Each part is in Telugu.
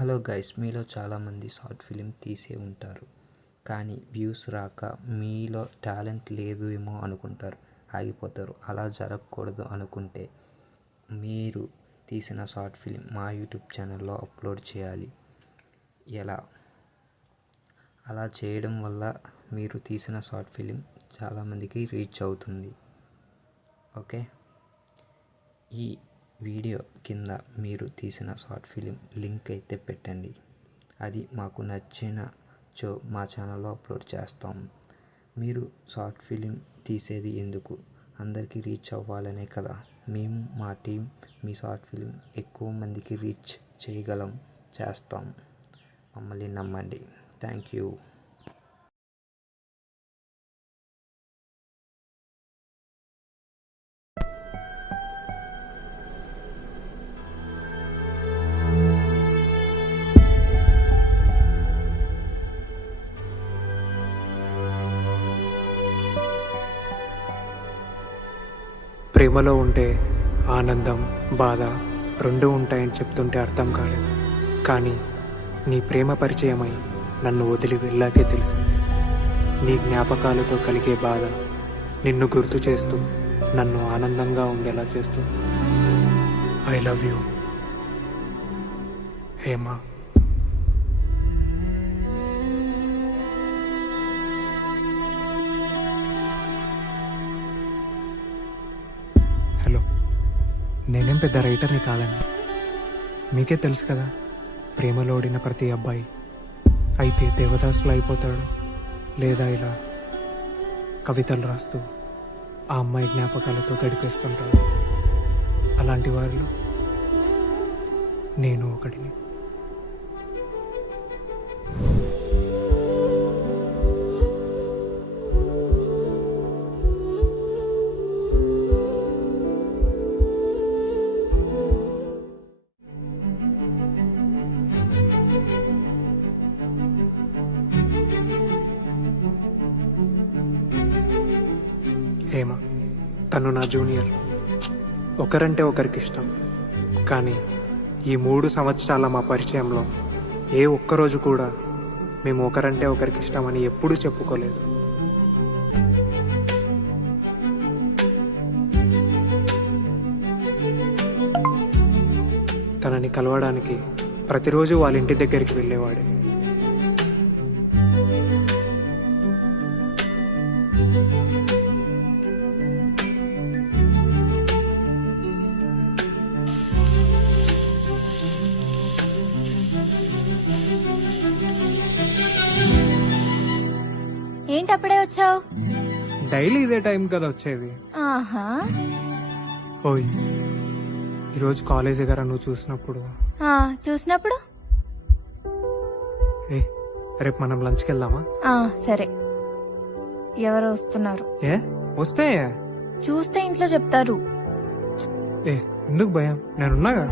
హలో గైస్, మీలో చాలామంది షార్ట్ ఫిలిం తీసే ఉంటారు. కానీ వ్యూస్ రాక మీలో టాలెంట్ లేదు ఏమో అనుకుంటారు, ఆగిపోతారు. అలా జరగకూడదు అనుకుంటే మీరు తీసిన షార్ట్ ఫిలిం మా యూట్యూబ్ ఛానల్లో అప్లోడ్ చేయాలి. ఎలా? అలా చేయడం వల్ల మీరు తీసిన షార్ట్ ఫిలిం చాలామందికి రీచ్ అవుతుంది. ఓకే, ఈ వీడియో కింద మీరు తీసిన షార్ట్ ఫిలిం లింక్ అయితే పెట్టండి. అది మాకు నచ్చినచో మా ఛానల్లో అప్లోడ్ చేస్తాం. మీరు షార్ట్ ఫిలిం తీసేది ఎందుకు? అందరికీ రీచ్ అవ్వాలనే కదా. మేము మా టీం మీ షార్ట్ ఫిలిం ఎక్కువ మందికి రీచ్ చేస్తాం. మమ్మల్ని నమ్మండి. Thank you. ప్రేమలో ఉంటే ఆనందం, బాధ రెండూ ఉంటాయని చెప్తుంటే అర్థం కాలేదు. కానీ నీ ప్రేమ పరిచయమై నన్ను వదిలి వెళ్ళాకే తెలిసింది. నీ జ్ఞాపకాలతో కలిగే బాధ నిన్ను గుర్తు చేస్తూ నన్ను ఆనందంగా ఉండేలా చేస్తుంది. I love you Hema. Hello, నేనేం పెద్ద రైటర్ని కాదండి. మీకే తెలుసు కదా, ప్రేమలో ఓడిన ప్రతి అబ్బాయి అయితే దేవదాసులు అయిపోతాడు, లేదా ఇలా కవితలు రాస్తూ ఆ అమ్మాయి జ్ఞాపకాలతో గడిపేస్తుంటాడు. అలాంటి వారిలో నేను ఒకటిని. హేమ, తను నా జూనియర్. ఒకరంటే ఒకరికి ఇష్టం. కానీ ఈ 3 సంవత్సరాల మా పరిచయంలో ఏ ఒక్కరోజు కూడా మేము ఒకరంటే ఒకరికి ఇష్టమని ఎప్పుడూ చెప్పుకోలేదు. తనని కలవడానికి ప్రతిరోజు వాళ్ళ ఇంటి దగ్గరికి వెళ్ళేవాడిని. ఏంటి అప్పుడే వచ్చావు? డైలీ ఇదే టైం కదా వచ్చేది. ఆహా, ఓయ్, ఈరోజు కాలేజ్ దగ్గర నువ్వు చూసినప్పుడు చూసినప్పుడు రేపు మనం లంచ్కి వెళ్దామా? సరే. ఎవరు వస్తున్నారు? వస్తే చూస్తే ఇంట్లో చెప్తారు. ఎందుకు భయం, నేనున్నాగా.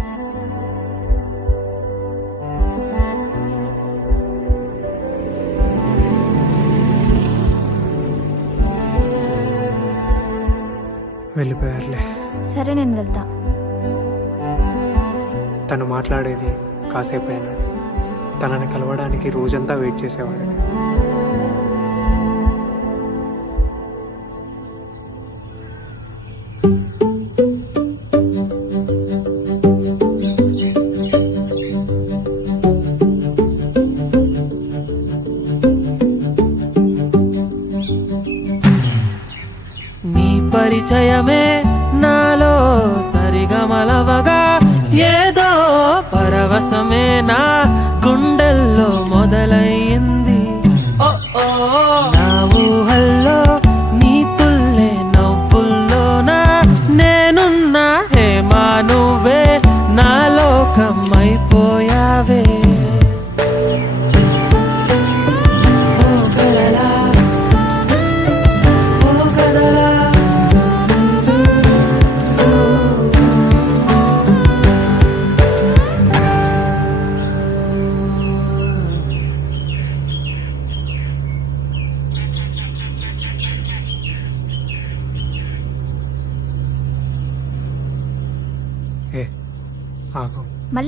వెళ్ళిపోయారులే. సరే, నేను వెళ్తా. తను మాట్లాడేది కాసేపైనా. తనని కలవడానికి రోజంతా వెయిట్ చేసేవాడిని. నీ పరిచయమే నాలో సరిగమలవగా, ఏదో పరవశమే నా గుండెల్లో మొదలయ్యింది. నా ఊహల్లో నీ తుల్లే నవ్వుల్లోనా నేనున్నా. హేమా, నువ్వే నా లోకం అయిపోయావే. ఓ కదలా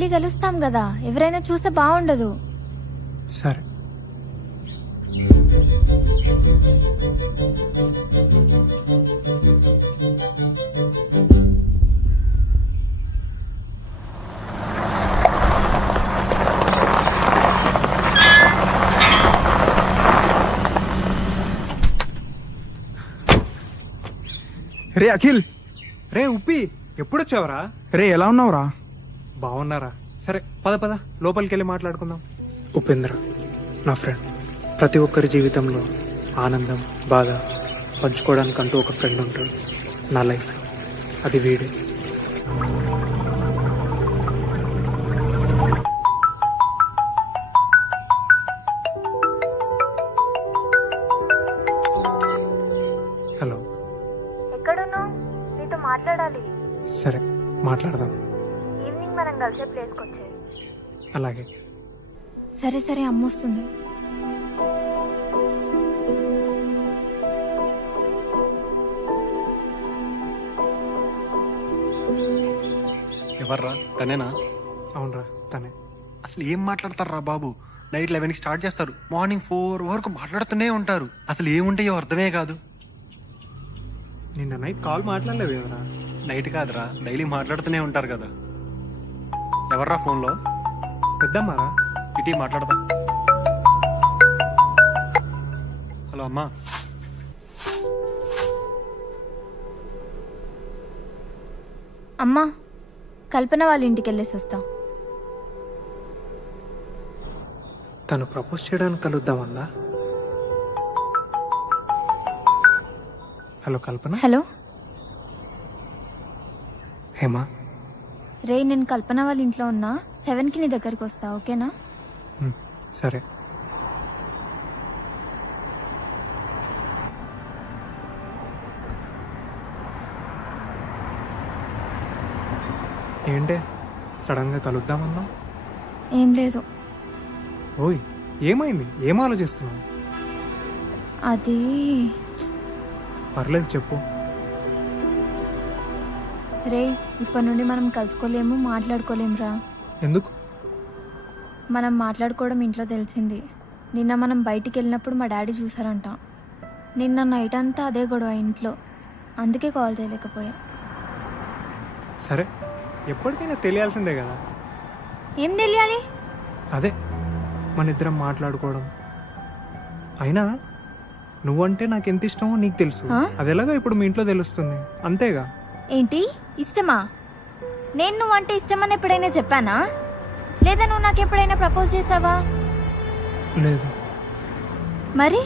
మళ్ళీ కలుస్తాం కదా, ఎవరైనా చూస్తే బాగుండదు. సరే. రే అఖిల్, రే ఉప్పి, ఎప్పుడొచ్చావరా? రే ఎలా ఉన్నావురా? బాగున్నారా? సరే పద పద, లోపలికి వెళ్ళి మాట్లాడుకుందాం. ఉపేంద్ర నా ఫ్రెండ్. ప్రతి ఒక్కరి జీవితంలో ఆనందం, బాధ పంచుకోవడానికంటూ ఒక ఫ్రెండ్ ఉంటాడు. నా లైఫ్లో అది వీడే. హలో. ఎక్కడున్నావు? నీతో మాట్లాడాలి. సరే మాట్లాడదాం. ఈవినింగ్ మనం కలిసే ప్లేస్కి వచ్చాయి. అలాగే. సరే సరే, అమ్మొస్తుంది. ఎవర్రా? తనేనా? అవునరా తనే. అసలు ఏం మాట్లాడతారా బాబు? నైట్ 11కి స్టార్ట్ చేస్తారు, మార్నింగ్ 4 వరకు మాట్లాడుతూనే ఉంటారు. అసలు ఏముంటాయో అర్థమే కాదు. నిన్న నైట్ కాల్ మాట్లాడలేదు కదరా? నైట్ కాదురా, డైలీ మాట్లాడుతూనే ఉంటారు కదా. ఎవర్రా ఫోన్లో? పెద్దమ్మారా? ఇటీ మాట్లాడతా. హలో అమ్మా. అమ్మా, కల్పన వాళ్ళ ఇంటికి వెళ్ళేసి వస్తా. తను ప్రపోజ్ చేయడానికి కలుద్దామన్నా. హలో కల్పన. హలో. హేమా. రే, నేను కల్పన వాళ్ళ ఇంట్లో ఉన్నా. 7కి నీ దగ్గరికి వస్తా, ఓకేనా? సరే. ఏంటే సడన్గా కలుద్దామన్నా? ఏం లేదు. ఓయ్ ఏమైంది? ఏం ఆలోచిస్తున్నావు? అది పర్లేదు చెప్పు. రే, ఇప్పటి నుండి మనం కలుసుకోలేము, మాట్లాడుకోలేమురా. ఎందుకు? మనం మాట్లాడుకోవడం ఇంట్లో తెలిసింది. నిన్న మనం బయటికి వెళ్ళినప్పుడు మా డాడీ చూసారంట. నిన్న నైట్ అంతా అదే గొడవ ఇంట్లో. అందుకే కాల్ చేయలేకపోయా. సరే, ఎప్పటికైనా తెలియాల్సిందే కదా. ఏం తెలియాలి? అదే మన ఇద్దరం మాట్లాడుకోవడం. అయినా నువ్వంటే నాకు ఎంత ఇష్టమో నీకు తెలుసు. అది ఎలాగో ఇప్పుడు మీ ఇంట్లో తెలుస్తుంది, అంతేగా? ఏంటి ఇష్టమా? నేను నువ్వంటే ఇష్టమని ఎప్పుడైనా చెప్పానా? లేదా నువ్వు నాకు ఎప్పుడైనా ప్రపోజ్ చేసావా? లేదు. మరి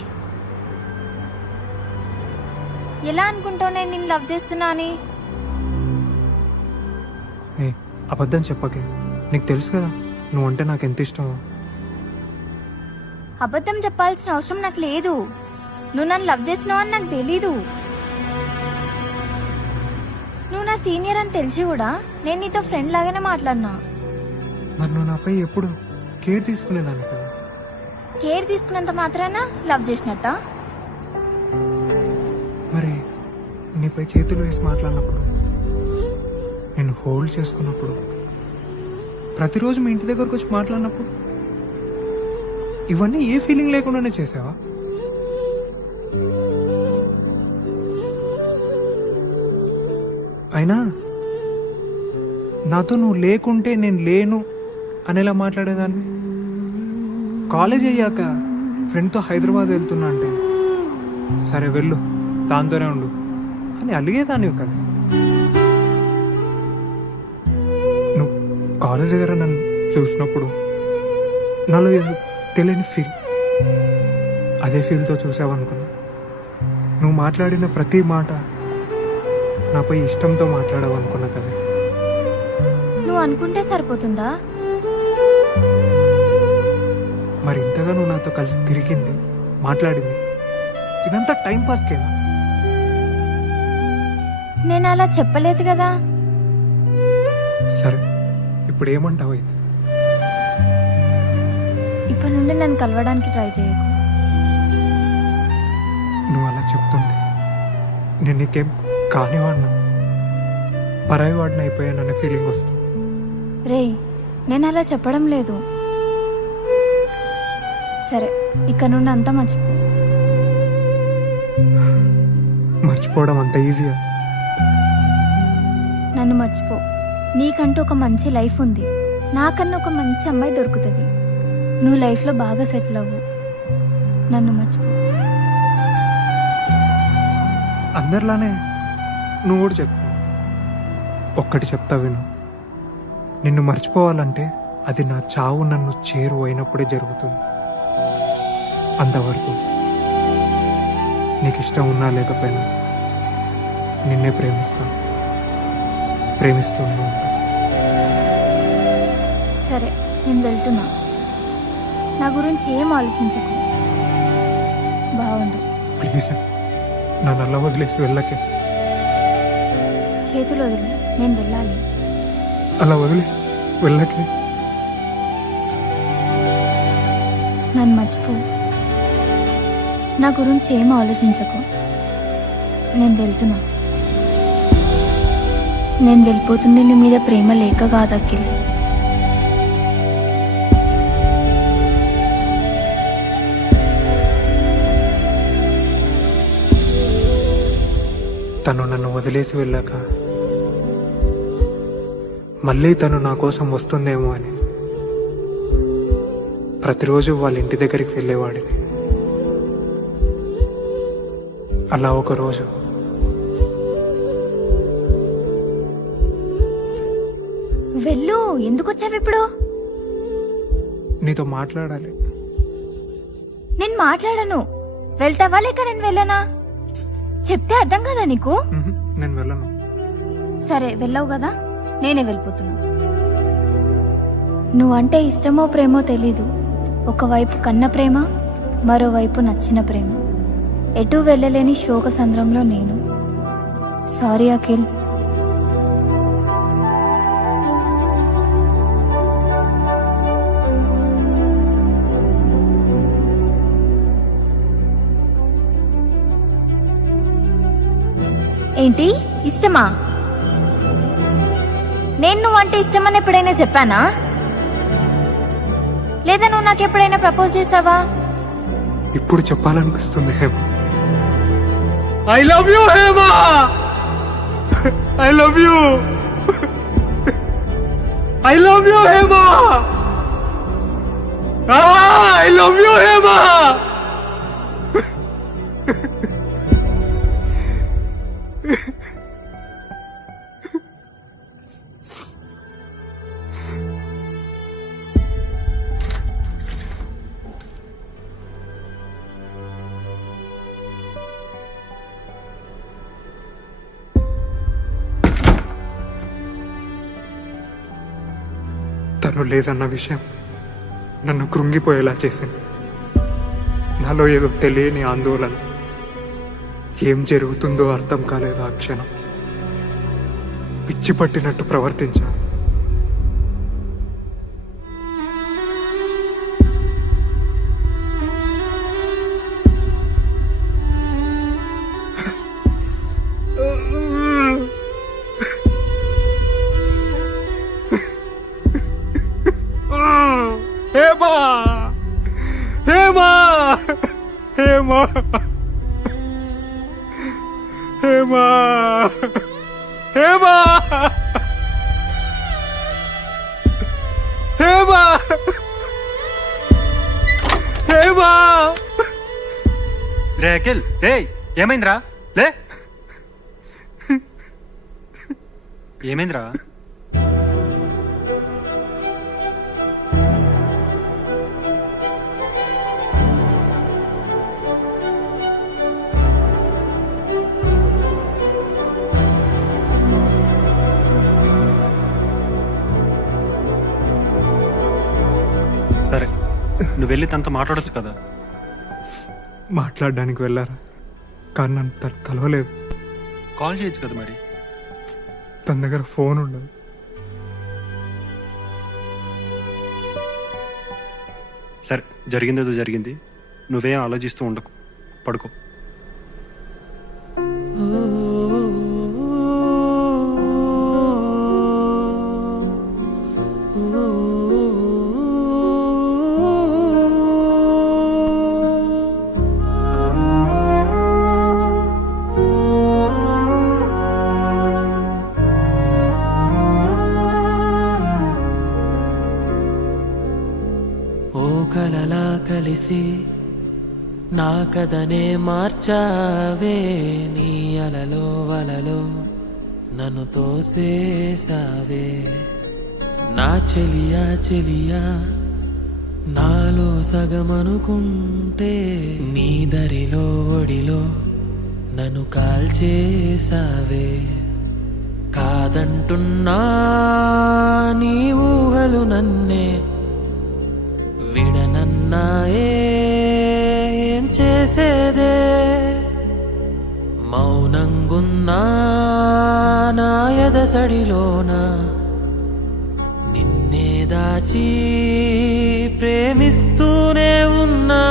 ఎలా అనుకుంటావు నేను నిన్ను లవ్ చేస్తున్నా అని? ఏ అబద్ధం చెప్పకే. నీకు తెలుసు కదా నువ్వంటే నాకు ఎంత ఇష్టమో. అబద్ధం చెప్పాల్సిన అవసరం నాకు లేదు. నువ్వు నన్ను లవ్ చేసినావు అని నాకు తెలీదు. నువ్వు నా సీనియర్ అని తెలిసి కూడా నేను నీతో ఫ్రెండ్ లాగానే మాట్లాడినా. మరి నువ్వు నాపై ఎప్పుడు కేర్ తీసుకునేదాన్ని కదా. కేర్ తీసుకున్నంత మాత్రాన లవ్ చేసినట్ట? మరి నీపై చేతులు వేసి మాట్లాడినప్పుడు, నేను హోల్డ్ చేసుకున్నప్పుడు, ప్రతిరోజు మీ ఇంటి దగ్గరకు వచ్చి మాట్లాడినప్పుడు, ఇవన్నీ ఏ ఫీలింగ్ లేకుండానే చేసావా? అయినా నాతో నువ్వు లేకుంటే నేను లేను అనేలా మాట్లాడేదాన్ని. కాలేజ్ అయ్యాక ఫ్రెండ్తో హైదరాబాద్ వెళ్తున్నా అంటే సరే వెళ్ళు, దాంతోనే ఉండు అని అలిగేదాన్ని కదా. నువ్వు కాలేజ్ దగ్గర నన్ను చూసినప్పుడు నాలో ఏదో తెలియని ఫీల్, అదే ఫీల్తో చూసావనుకున్నా. నువ్వు మాట్లాడిన ప్రతి మాట నాపై ఇష్టంతో మాట్లాడావు అనుకున్నా కదా. నువ్వు అనుకుంటే సరిపోతుందా? మరి ఇంతగా నువ్వు నాతో కలిసి తిరిగింది, మాట్లాడింది, ఇదంతా టైం పాస్కేనా? నేను అలా చెప్పలేదు కదా. సరే ఇప్పుడు ఏమంటావు అయితే? ఇప్పటి నుండి నన్ను కలవడానికి ట్రై చేయకు. నువ్వు అలా చెప్తుంటే నేను నీకేం కానివాడినా, పరాయి వాడిని అయిపోయాననే ఫీలింగ్ వస్తుంది. రే, నేను అలా చెప్పడం లేదు. సరే, ఇక్కడ నుండి అంతా మర్చిపో. మర్చిపోవడం అంత ఈజీయా? నన్ను మర్చిపో. నీకంటూ ఒక మంచి లైఫ్ ఉంది. నాకన్నా ఒక మంచి అమ్మాయి దొరుకుతుంది. నువ్వు లైఫ్లో బాగా సెటిల్ అవ్వు. నన్ను మర్చిపో. అందరిలానే నువ్వు కూడా చెప్పు. ఒక్కటి చెప్తా విను. నిన్ను మర్చిపోవాలంటే అది నా చావు నన్ను చేరు అయినప్పుడే జరుగుతుంది. అంతవరకు నీకు ఇష్టం ఉన్నా లేకపోయినా నిన్నే ప్రేమిస్తాను, ప్రేమిస్తూనే ఉంటాను. సరే, నేను వెళ్తున్నా. నా గురించి ఏం ఆలోచించకు. బాగుండు. ప్లీజ్ నన్ను అలా వదిలేసి వెళ్ళకే. చేతులు వదిలి, నేను వెళ్ళాలి. అలా వదిలేసి వెళ్ళకే. నన్ను మర్చిపో. నా గురించి ఏం ఆలోచించకు. నేను వెళ్తున్నా. నేను వెళ్ళిపోతుంది నీ మీద ప్రేమ లేక కాదు అఖిల్. తను నన్ను వదిలేసి వెళ్ళాక మళ్ళీ తను నా కోసం వస్తుందేమో అని ప్రతిరోజు వాళ్ళ ఇంటి దగ్గరికి వెళ్ళేవాడిని. అలా ఒకరోజు వెళ్ళు. ఎందుకు వచ్చావు ఇప్పుడు? నీతో మాట్లాడాలి. నేను మాట్లాడను. వెళ్తావా లేక నేను వెళ్ళనా? చెప్తే అర్థం కదా నీకు? నేను వెళ్ళను. సరే, వెళ్ళవు కదా, నేనే వెళ్ళిపోతున్నా. నువ్వంటే ఇష్టమో ప్రేమో తెలీదు. ఒకవైపు కన్న ప్రేమ, మరోవైపు నచ్చిన ప్రేమ. ఎటు వెళ్ళలేని శోక సంద్రంలో నేను. సారీ అఖిల్. ఏంటి ఇష్టమా? నేను నువ్వంటే ఇష్టమని ఎప్పుడైనా చెప్పానా? లేదా నువ్వు నాకు ఎప్పుడైనా ప్రపోజ్ చేసావా? ఇప్పుడు చెప్పాలనిపిస్తుంది Hema. I love you Hema. I love you. I love you Hema. I love you Hema. తను లేదన్న విషయం నన్ను కృంగిపోయేలా చేసింది. నాలో ఏదో తెలియని ఆందోళన. ఏం జరుగుతుందో అర్థం కాలేదు. ఆ క్షణం పిచ్చి పట్టినట్టు ప్రవర్తించా. హేమా, హేమా, హేమా, హేమా, హేమా, హేమా, హేమా. రే అఖిల్, రే ఏమైందిరా? లే, ఏమైందిరా? సరే, నువ్వు వెళ్ళి తనతో మాట్లాడొచ్చు కదా. మాట్లాడడానికి వెళ్ళారా? కానీ నన్ను తను కలవలేదు. కాల్ చేయొచ్చు కదా మరి. తన దగ్గర ఫోన్ ఉండదు. సరే, జరిగిందేదో జరిగింది. నువ్వేం ఆలోచిస్తూ ఉండకు, పడుకో. Oh ఓ కలలా కలిసి నా కథనే మార్చావే, నీ అలలో వలలో నన్ను తోసేసావే. నా చెలియా చెలియా నాలో సగమనుకుంటే, నీ దరిలో ఒడిలో నన్ను కాల్చేసావే. కాదంటున్నా నీ ఊహలు నన్నే విడనన్నాయే, ఏం చేసేదే. మౌనంగున్నా నా ఎదసడిలోన నిన్నే దాచి ప్రేమిస్తూనే ఉన్నా.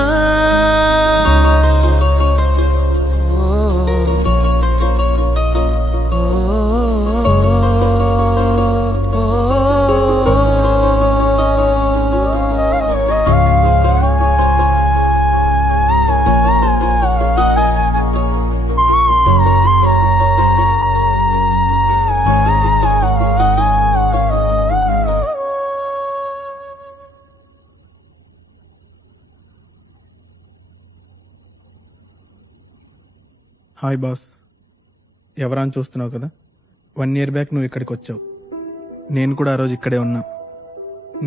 హాయ్ బాస్, ఎవరని చూస్తున్నావు కదా. 1 year బ్యాక్ నువ్వు ఇక్కడికి వచ్చావు. నేను కూడా ఆ రోజు ఇక్కడే ఉన్నా.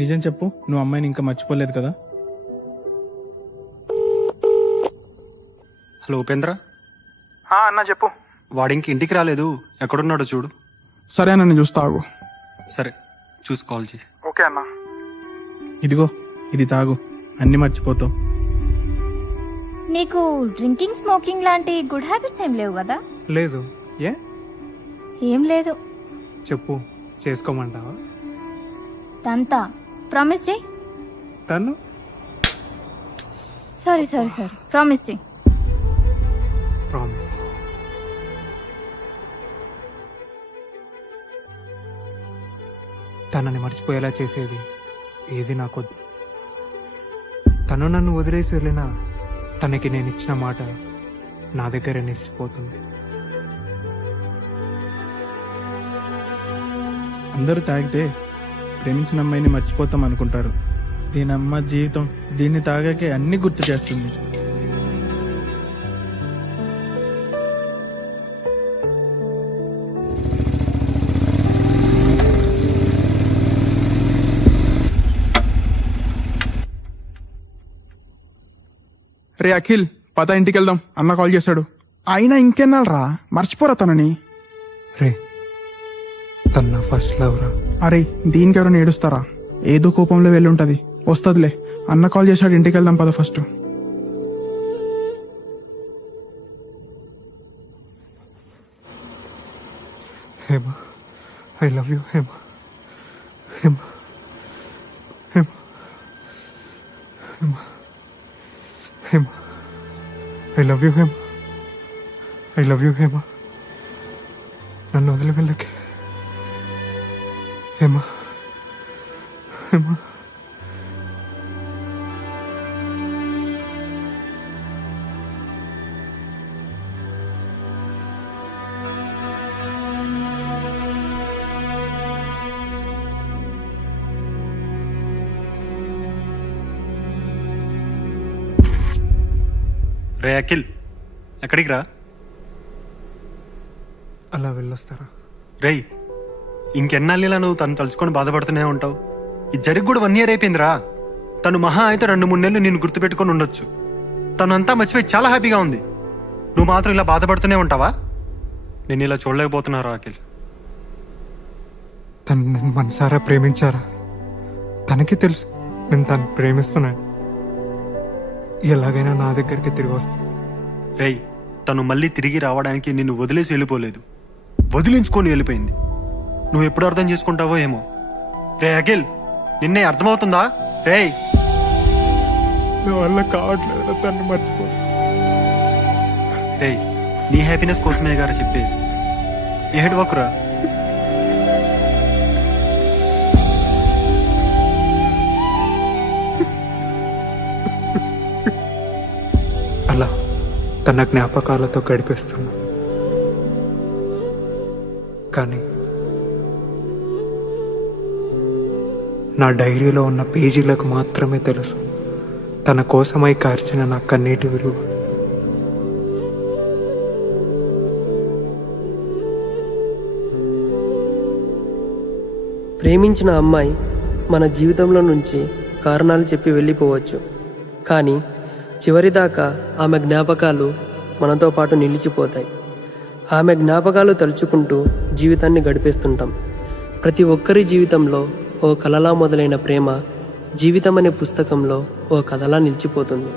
నిజం చెప్పు, నువ్వు అమ్మాయిని ఇంకా మర్చిపోలేదు కదా. హలో ఉపేంద్ర, అన్న చెప్పు. వాడు ఇంక ఇంటికి రాలేదు, ఎక్కడున్నాడో చూడు. సరే అన్న, నేను చూస్తాగు. సరే చూసి కాల్ చేయి. ఓకే అన్న. ఇదిగో ఇది తాగు, అన్నీ మర్చిపోతావు. నీకు డ్రింకింగ్ స్మోకింగ్ లాంటి గుడ్ హ్యాబిట్స్ ఏం లేవు కదా? లేదు. ఏ? ఏం లేదు. చెప్పు, చేసుకోమంటావా? తంతా ప్రామిస్ చేయి. తను సారీ ప్రామిస్ చేయి. ప్రామిస్. తనని మర్చిపోయేలా చేసేది ఏది నాకొద్దు. తను నన్ను వదిలేసి వెళ్ళినా తనకి నేను ఇచ్చిన మాట నా దగ్గరే నిలిచిపోతుంది. అందరూ తాగితే ప్రేమించిన అమ్మాయిని మర్చిపోతాం అనుకుంటారు. దీని అమ్మ జీవితం దీన్ని తాగాకే అన్ని గుర్తు చేస్తుంది. రే అఖిల్, పద ఇంటికి వెళ్దాం, అన్న కాల్ చేశాడు. అయినా ఇంకెన్నాళ్ళు రా, మర్చిపోరా తనని. రే, తన ఫస్ట్ లవ్ రా. అరే దీనికి ఎవరైనా ఏడుస్తారా? ఏదో కోపంలో వెళ్ళి ఉంటది, వస్తుందిలే. అన్న కాల్ చేశాడు, ఇంటికి వెళ్దాం పద first. Hema, I love you Hema. Hema, Hema, Hema, Hema, I love you Hema. I love you Hema. నన్ను వదిలి వెళ్ళకే హేమ. హేమ, రే అఖిల్, ఎక్కడికి రా. అలా వెళ్ళొస్తారా? రేయ్, ఇంకెన్నాళ్ళు ఇలా నువ్వు తను తలుచుకొని బాధపడుతూనే ఉంటావు? ఇది జరిగి కూడా 1 year అయిపోయిందిరా. తను మహా అయితే 2-3 నెలలు నేను గుర్తుపెట్టుకొని ఉండొచ్చు. తను అంతా మర్చిపోయి చాలా హ్యాపీగా ఉంది. నువ్వు మాత్రం ఇలా బాధపడుతూనే ఉంటావా? నేను ఇలా చూడలేకపోతున్నారా అఖిల్. తను నన్ను మనసారా ప్రేమించారా? తనకి తెలుసు నేను తను ప్రేమిస్తున్నాను. ఎలాగైనా నా దగ్గరికి తిరిగి వస్తా. రేయ్, తను మళ్ళీ తిరిగి రావడానికి నిన్ను వదిలేసి వెళ్ళిపోలేదు, వదిలించుకొని వెళ్ళిపోయింది. నువ్వు ఎప్పుడు అర్థం చేసుకుంటావో ఏమో. రే అఖిల్, నిన్నే అర్థమవుతుందా? రేయ్, నా వల్ల కావట్లేదు తను మర్చిపో. రేయ్, నీ హ్యాపీనెస్ కోసమే గారు చెప్పేది. ఏడవకురా. అలా తన జ్ఞాపకాలతో గడిపేస్తున్నా. కానీ నా డైరీలో ఉన్న పేజీలకు మాత్రమే తెలుసు తన కోసమై కార్చిన నా కన్నీటి విలువ. ప్రేమించిన అమ్మాయి మన జీవితంలో నుంచి కారణాలు చెప్పి వెళ్ళిపోవచ్చు, కానీ చివరిదాకా ఆమె జ్ఞాపకాలు మనతో పాటు నిలిచిపోతాయి. ఆమె జ్ఞాపకాలు తలుచుకుంటూ జీవితాన్ని గడిపేస్తుంటాం. ప్రతి ఒక్కరి జీవితంలో ఓ కలలా మొదలైన ప్రేమ జీవితం అనే పుస్తకంలో ఓ కథలా నిలిచిపోతుంది.